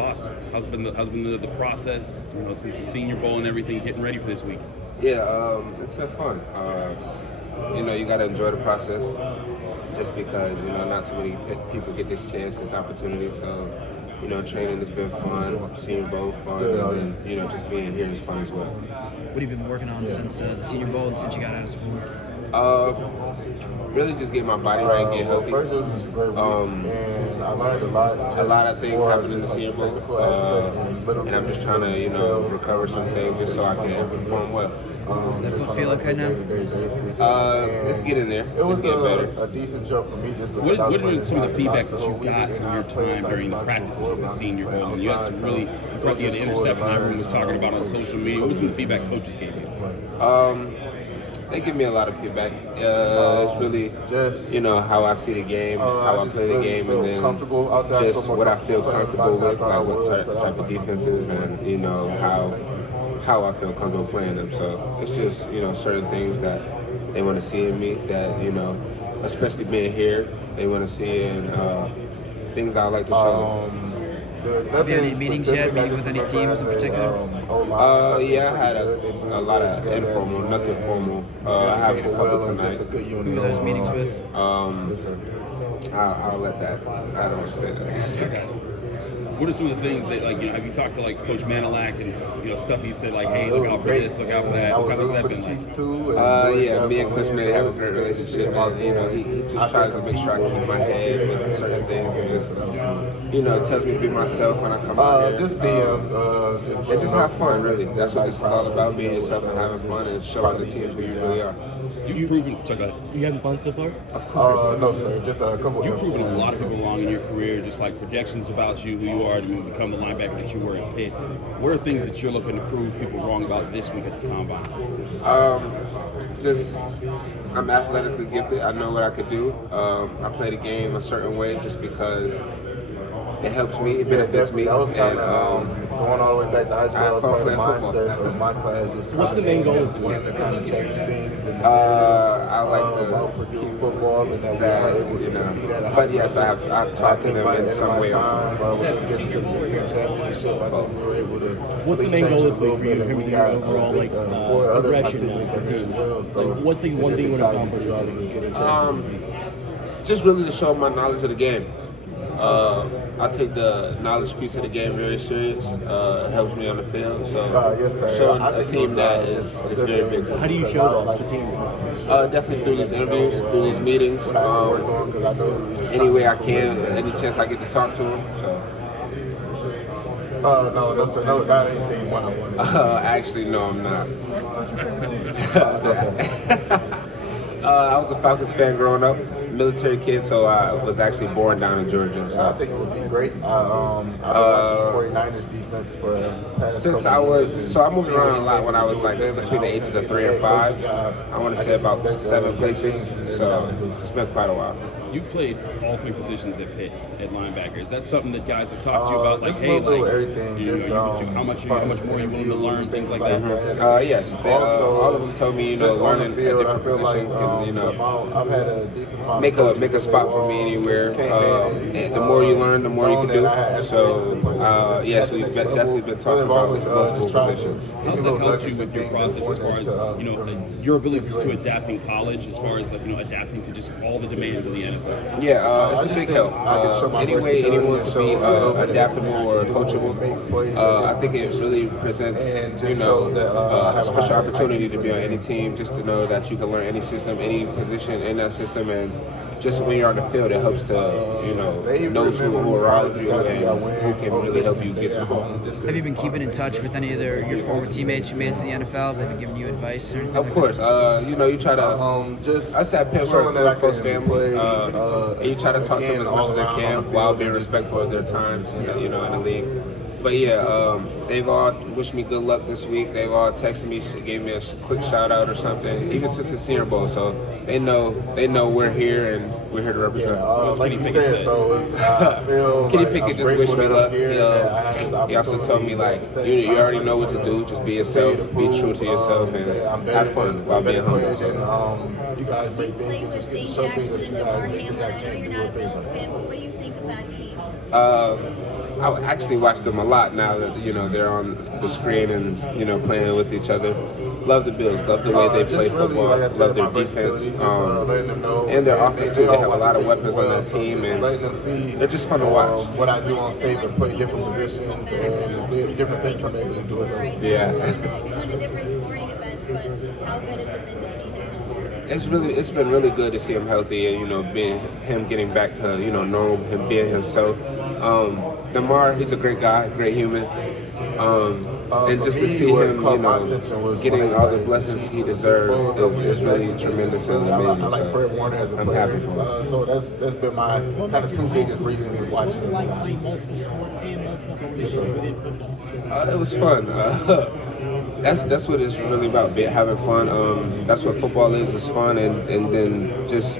boss. How's been the process, since the Senior Bowl and everything, getting ready for this week? Yeah, it's been fun. You got to enjoy the process, just because not too many people get this chance, this opportunity. So, training has been fun, Senior Bowl fun, and then just being here is fun as well. What have you been working on since the Senior Bowl and since you got out of school? Really just get my body right and get healthy. And I learned a lot. A lot of things happened in the Senior Bowl, and I'm just trying to, recover some things just so I can perform well. Does it feel okay now? It's getting there. It's getting better. A decent jump for me just because What are some of the feedback that you got from your time during the practices of the Senior Bowl? And you had some really impressive interception everyone was talking about on social media. What was some of the feedback coaches gave you? They give me a lot of feedback. It's really just how I see the game, how I play the game, and then just what I feel comfortable with, like what type of defenses, and how I feel comfortable playing them. So it's just certain things that they want to see in me that especially being here, they want to see, and things I like to show them. Have you had any meetings yet? Meeting with any teams in particular? Yeah, I had a lot of informal, nothing formal. I have a couple tonight. Who are those meetings with? I'll let that. I don't want to say that. What are some of the things that, have you talked to Coach Manilak and stuff he said hey, look out for this, look out for that? What's that been like? Yeah, me and Coach Manilak have a great relationship, and he just tries to make sure I keep my head with certain things, and just tells me to be myself when I come out here. And just have fun, really. That's what this is all about: being yourself and having fun and showing the teams who you really are. You've proven. You having fun so far? Of course. No, sir. Just a couple. You've proven a lot of people wrong in your career, just like projections about you, who you are to become the linebacker that you were at Pitt. What are things that you're looking to prove people wrong about this week at the Combine? I'm athletically gifted. I know what I could do. I play the game a certain way just because it helps me, it benefits me. That was kind of going all the way back to high school. I was part of the mindset of my class. Just what's the main goal of the to kind of change things. And I like to keep football and that we were able to be that. But yes, I've talked to them in some way. To get to the championship, I think we were able to. What's the main goal this week for you in terms of your overall progression? What's the one thing you want to accomplish? Just really to show my knowledge of the game. I take the knowledge piece of the game very serious. It helps me on the field. So showing a team that is very big. How do you show that to teams? Definitely through these interviews, through these meetings. Any way I can, any chance I get to talk to them. So. No, sir. No, not anything one-on-one. Actually, no, I'm not. I was a Falcons fan growing up, military kid, so I was actually born down in Georgia. So I think it would be great. I've been watching 49ers defense for since I was, so I moved around a lot when I was between the ages of 3 and 5. I want to say about 7 places, so it's been quite a while. You played all 3 positions at Pitt at linebacker. Is that something that guys have talked to you about? Just everything. How much more are you willing to learn, things like that? Yes, all of them told me, learning a different position can, I've had a decent amount make a spot for me anywhere. And the more you learn, the more you can do. So yes, we've definitely been talking about multiple positions. How does that help you with your process as far as your ability to adapt in college, as far as adapting to just all the demands of the NFL? Yeah, it's a big help. Any way anyone can be adaptable or coachable, I think it really presents, a special opportunity to be on any team, just to know that you can learn any system, any position in that system, and just when you're on the field, it helps to, know who are around you and who can really help you get to home. Have you been keeping in touch with any of your former teammates who made it to the NFL? Have they been giving you advice or anything? Of course. You try to, I said Pitt, we're a very close family, and you try to talk to them as much as they can while being respectful of their times, in the league. But yeah, they've all wished me good luck this week. They've all texted me, gave me a quick shout out or something, even since the Senior Bowl. So they know we're here and we're here to represent. Like you said, so it's, I feel Kenny like Pickett I'm just wished me luck. He He also told me like, you already know what to do. Just be yourself, be true to yourself, and have fun while being humble. So. You guys make things, With just Dane show people that Jackson you and guys DeMar make things Hamlin, I I know can't you're do not a with things Bills like fan, but what do you think of that team? I actually watch them a lot now that they're on the screen and playing with each other. Love the Bills. Love the way they play football. Like said, love their defense. letting them know, and their offense too. They have a lot of watch weapons on their so team, just and letting them see they're just fun to watch. what I do on tape and play different positions and different things I'm able to do. Yeah. Kind of different sporting events, but how good has it been to see him this year? It's been really good to see him healthy and being him getting back to normal, him being himself. DeMar, he's a great guy, great human. And just to see him, getting all the blessings he deserved is really tremendous and amazing. I like Fred Warner as a I'm player. happy for him. So that's been my kind of two biggest reasons for watching him. Like playing multiple sports and multiple positions within football. It was fun. That's what it's really about, having fun. That's what football is. It's fun, and then just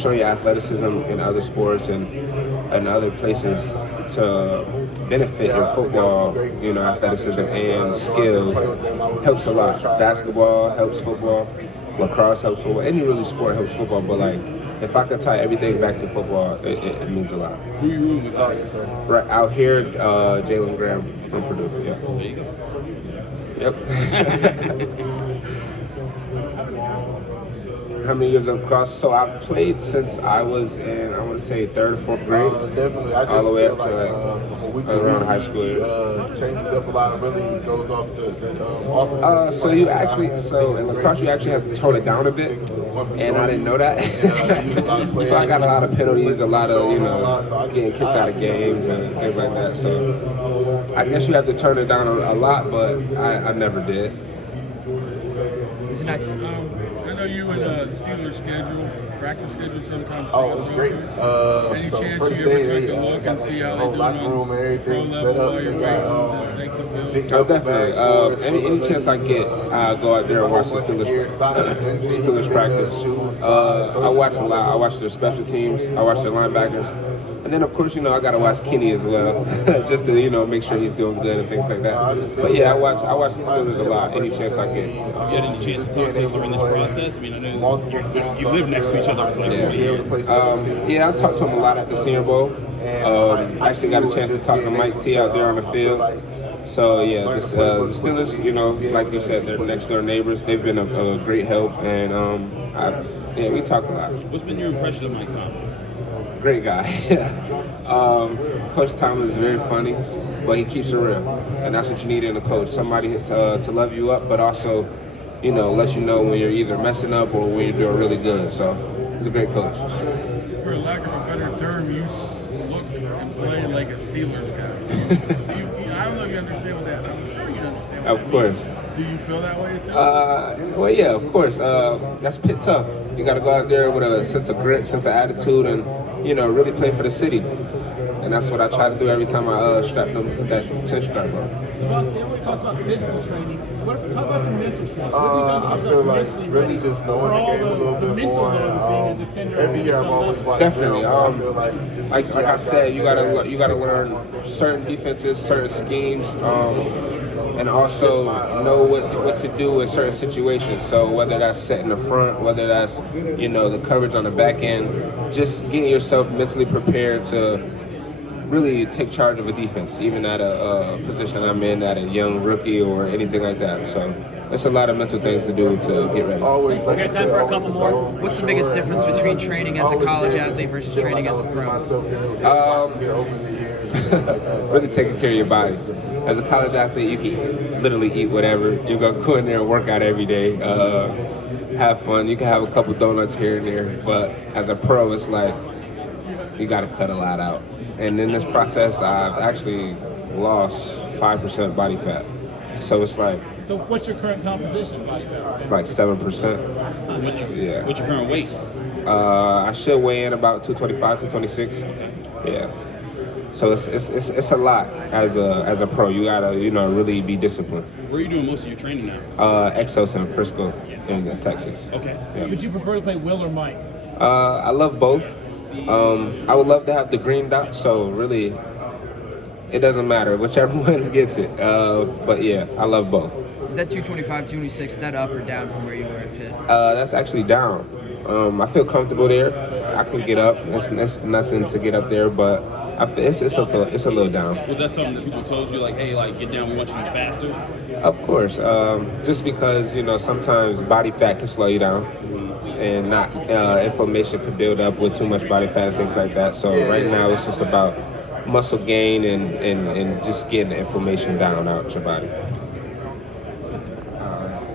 show your athleticism in other sports and other places to benefit your football, athleticism and skill helps a lot. Basketball helps football, lacrosse helps football, any really sport helps football. But like, if I could tie everything back to football, it means a lot. Who you rooting with? Yes, sir. Right out here, Jalen Graham from Purdue. Yeah. There you go. Yep. How many years of lacrosse? So I've played since I was in, I want to say, 3rd or 4th grade. Definitely. I just all the way feel up to from a week to around week, high school. Changes up a lot. It really goes off the offense. So in lacrosse you actually have to tone it down a bit, and I didn't know that. So I got a lot of penalties, a lot of getting kicked out of games and things like that. So I guess you have to turn it down a lot, but I never did. Is it not? I know you and the Steelers schedule, practice schedule sometimes. Oh, it was great. Any So chance first you ever day, take a look got and like see the how whole they do locker room and everything set up. while you're waiting to take the field? Big Definitely. Any chance I get, I go out there and watch the Steelers practice. I watch a lot. I watch their special teams. I watch their linebackers. And then, of course, I got to watch Kenny as well, just to, make sure he's doing good and things like that. But yeah, I watch the Steelers a lot, any chance I get. You had any chance to talk to him during this process? I mean, I know you live next to each other for like 4 years. Yeah, I talked to him a lot at the Senior Bowl. I actually got a chance to talk to Mike T out there on the field. So yeah, the Steelers, like you said, they're next door neighbors. They've been a great help, and we talked a lot. What's been your impression of Mike Tomlin? Great guy. Coach Tomlin is very funny, but he keeps it real, and that's what you need in a coach. Somebody to love you up, but also, let you know when you're either messing up or when you're doing really good. So he's a great coach. For lack of a better term, you look and play like a Steelers guy. I don't know if you understand what that. I'm sure you understand. Of course. Do you feel that way too? Well, yeah, of course. That's Pitt tough. You got to go out there with a sense of grit, sense of attitude, and really play for the city. And that's what I try to do every time I strap them with that 10-strap on. Sebastian, everyone talks about physical training. Talk about the mental side. I feel like really just knowing the game a little bit more. Every year I've always watched definitely. I feel like I said, you gotta learn certain defenses, certain schemes, and also know what to do in certain situations. So whether that's setting the front, whether that's the coverage on the back end, just getting yourself mentally prepared to really take charge of a defense, even at a position I'm in, at a young rookie or anything like that. So it's a lot of mental things to do to get ready. Always, like Okay, time for a couple more. What's the biggest difference between training as a college athlete versus training as a pro? Really taking care of your body. As a college athlete, you can literally eat whatever. You're gonna go in there and work out every day, have fun. You can have a couple donuts here and there, but as a pro, it's like you gotta cut a lot out. And in this process, I've actually lost 5% body fat. So it's like. So what's your current composition like? It's like 7%. Yeah. What's your current weight? I should weigh in about 225, 226. Yeah. So it's a lot as a pro. You gotta really be disciplined. Where are you doing most of your training now? Exos in Frisco, in Texas. Okay. Yeah. Would you prefer to play Will or Mike? I love both. I would love to have the green dot. So really, it doesn't matter whichever one gets it. But yeah, I love both. Is that 225, 226? Is that up or down from where you were at Pitt? That's actually down. I feel comfortable there. I can get up. It's nothing to get up there, but I feel it's a little down. Was that something that people told you, like, hey, like, get down, we want you to be faster? Of course, just because sometimes body fat can slow you down, and not inflammation can build up with too much body fat and things like that. So right now it's just about muscle gain and just getting the inflammation down out your body.